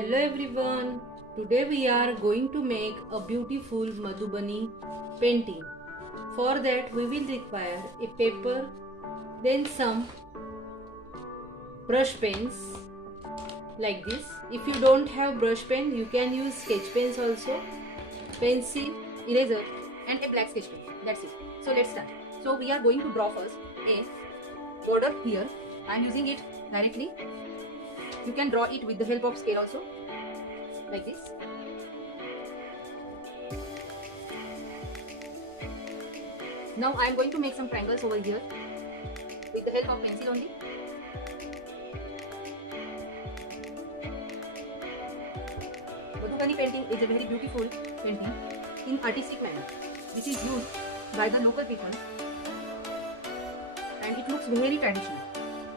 Hello everyone, today we are going to make a beautiful Madhubani painting. For that we will require a paper, then some brush pens like this. If you don't have brush pen, you can use sketch pens also, pencil, eraser and a black sketch pen. That's it. So let's start. So we are going to draw first a border here. I am using it directly. You can draw it with the help of scale also, like this. Now I am going to make some triangles over here with the help of pencil only. Madhubani painting is a very beautiful painting in artistic manner. This is used by the local people and it looks very traditional.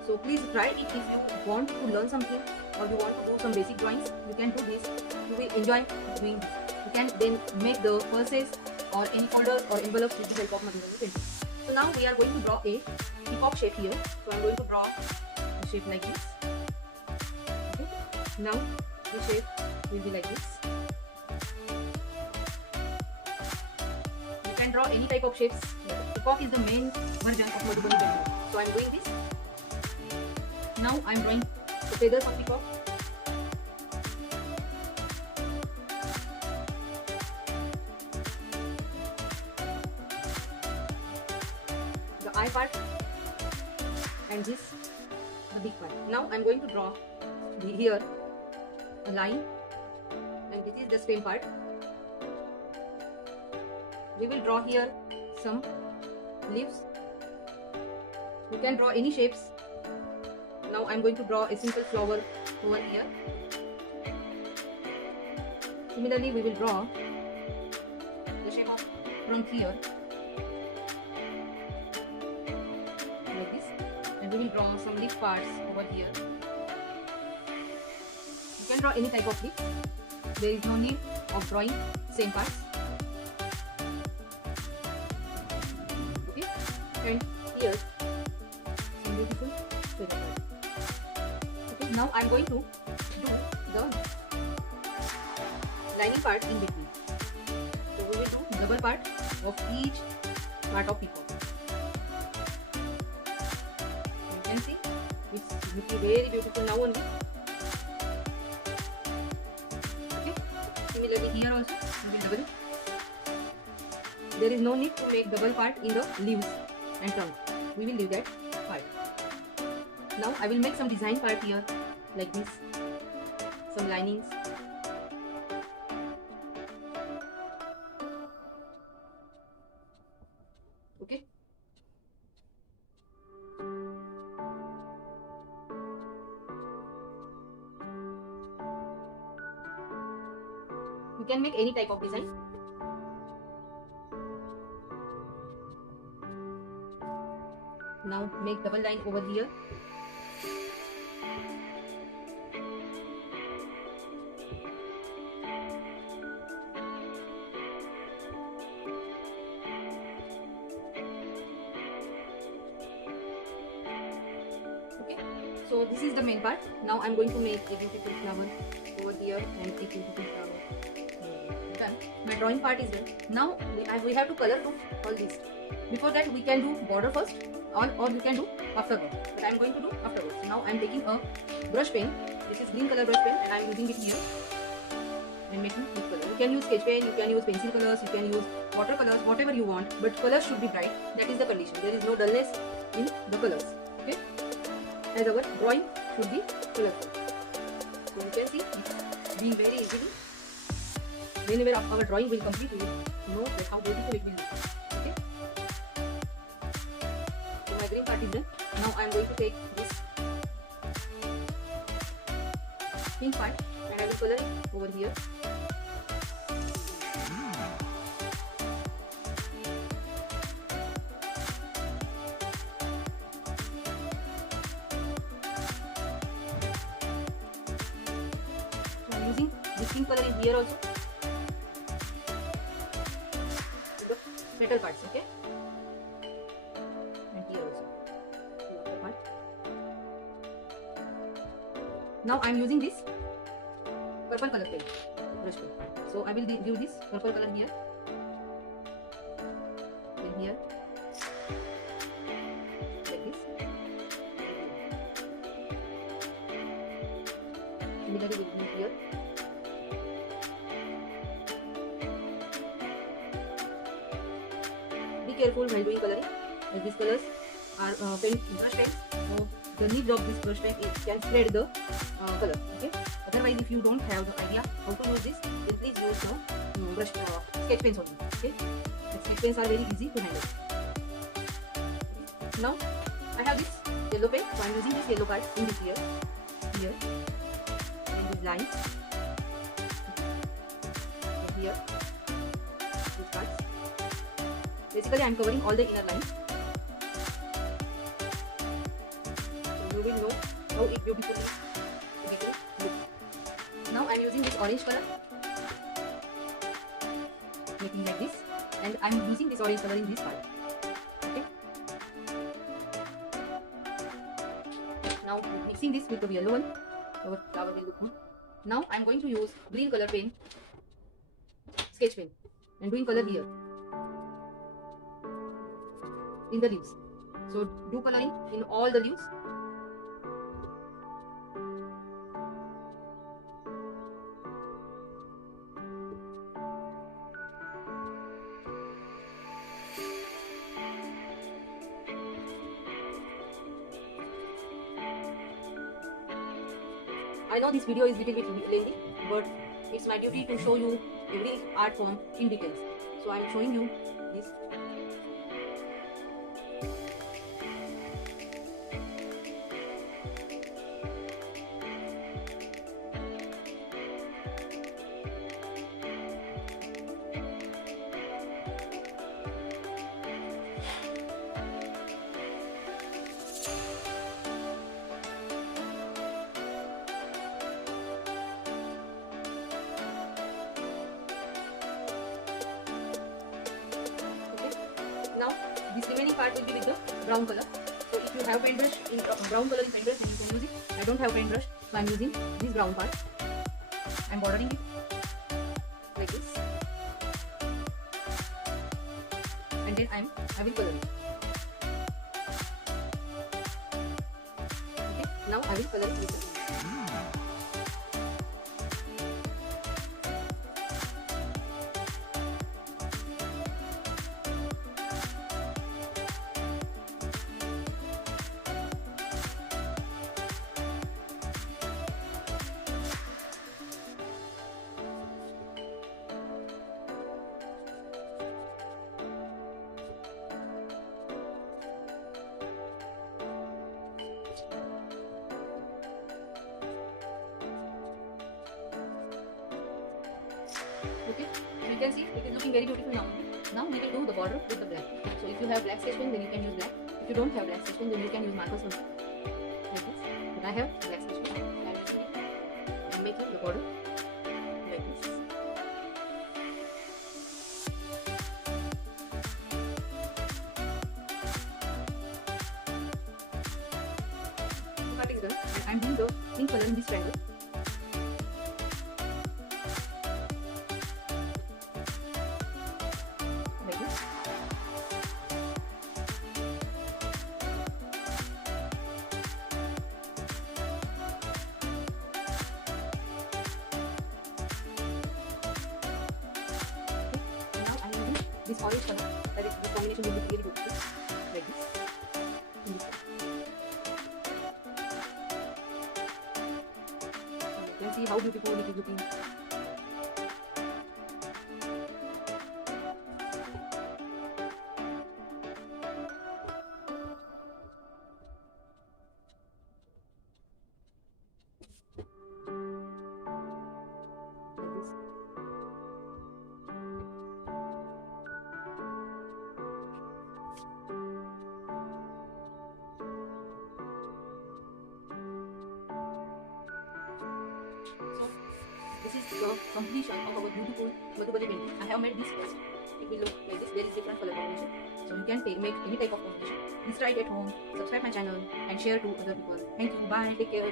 So please try it if you want to learn something or you want to do some basic drawings. You can do this. You will enjoy doing this. You can then make the purses or any folders or envelopes with the help of Madhubani painting. So now we are going to draw a peacock shape here. So I am going to draw a shape like this. Okay. Now the shape will be like this. You can draw any type of shapes. Peacock is the main version of Madhubani painting. So I am doing this. Now I am drawing the feathers of peacock. The eye part and this the big part. Now I am going to draw here a line and this is the stem part. We will draw here some leaves. You can draw any shapes. Now I am going to draw a simple flower over here. Similarly, we will draw the shape of trunk here, like this, and we will draw some leaf parts over here. You can draw any type of leaf. There is no need of drawing same parts. Okay, and here some beautiful feather part. Now I am going to do the lining part in between. So we will do double part of each part of peacock. You can see it's looking very beautiful now only. Okay. Similarly here also we will double it. There is no need to make double part in the leaves and trunk. We will leave that part. Now I will make some design part here like this, some linings. Okay. You can make any type of design. Now make double line over here. Okay, so this is the main part. Now I am going to make a beautiful flower over here and a beautiful flower. Done. My drawing part is done. Now we have to color to all this. Before that we can do border first or we can do afterward. But I am going to do afterwards. Now I am taking a brush pen. This is green color brush pen and I am using it here. I am making this color. You can use sketch pen, you can use pencil colors, you can use watercolors, whatever you want. But colors should be bright. That is the condition. There is no dullness in the colors. Okay. As our drawing should be colorful. So you can see it's being very easily. Whenever our drawing will complete, you will know that how beautiful it will look. Okay. So my green part is done. Now I am going to take this pink part and I will color it over here. So I am using this pink color is here also. The metal parts, okay. Now I am using this purple color pen, brush pen. So I will do this purple color here, and here, like this. Similarly will be here. Be careful while doing coloring, as these colors are brush pens. So the nib of this brush pen can spread the color. Okay. Otherwise, if you don't have the idea how to use this, then please use sketch pens only. Okay. The sketch pens are very easy to handle. Now I have this yellow pen, so I am using this yellow card in this here, and these lines, and here, these cards. Basically, I am covering all the inner lines. So you will know how it beautifully looks. Now I am using this orange color, making like this, and I am using this orange color in this part. Okay. Now mixing this with the yellow one, our flower will look good. Now I am going to use green color pen, sketch pen, and doing color here in the leaves. So do coloring in all the leaves. I know this video is little bit lengthy, but it's my duty to show you every art form in details. So I am showing you this. Now this remaining part will be with the brown color. So if you have paintbrush in brown color in paintbrush, then you can use it. I don't have paintbrush, so I am using this brown part. I am bordering it like this, and then I will color it. Okay. Now I will color it with the okay. So you can see it is looking very beautiful now. Now we will do the border with the black. So if you have black sketch pen, then you can use black. If you don't have black sketch pen, then you can use markers also, like this. But I have black sketch pen. I am making the border like this. The part is done. I am doing the pink color in this triangle. This orange color, that is, this combination will be really good, like this. You can see how beautiful it is looking. This is the completion of our beautiful Madhubani painting. I have made this first. It will look like this. There is different color combination, so you can make any type of combination. Please try it at home, subscribe my channel, and share to other people. Thank you. Bye. Take care.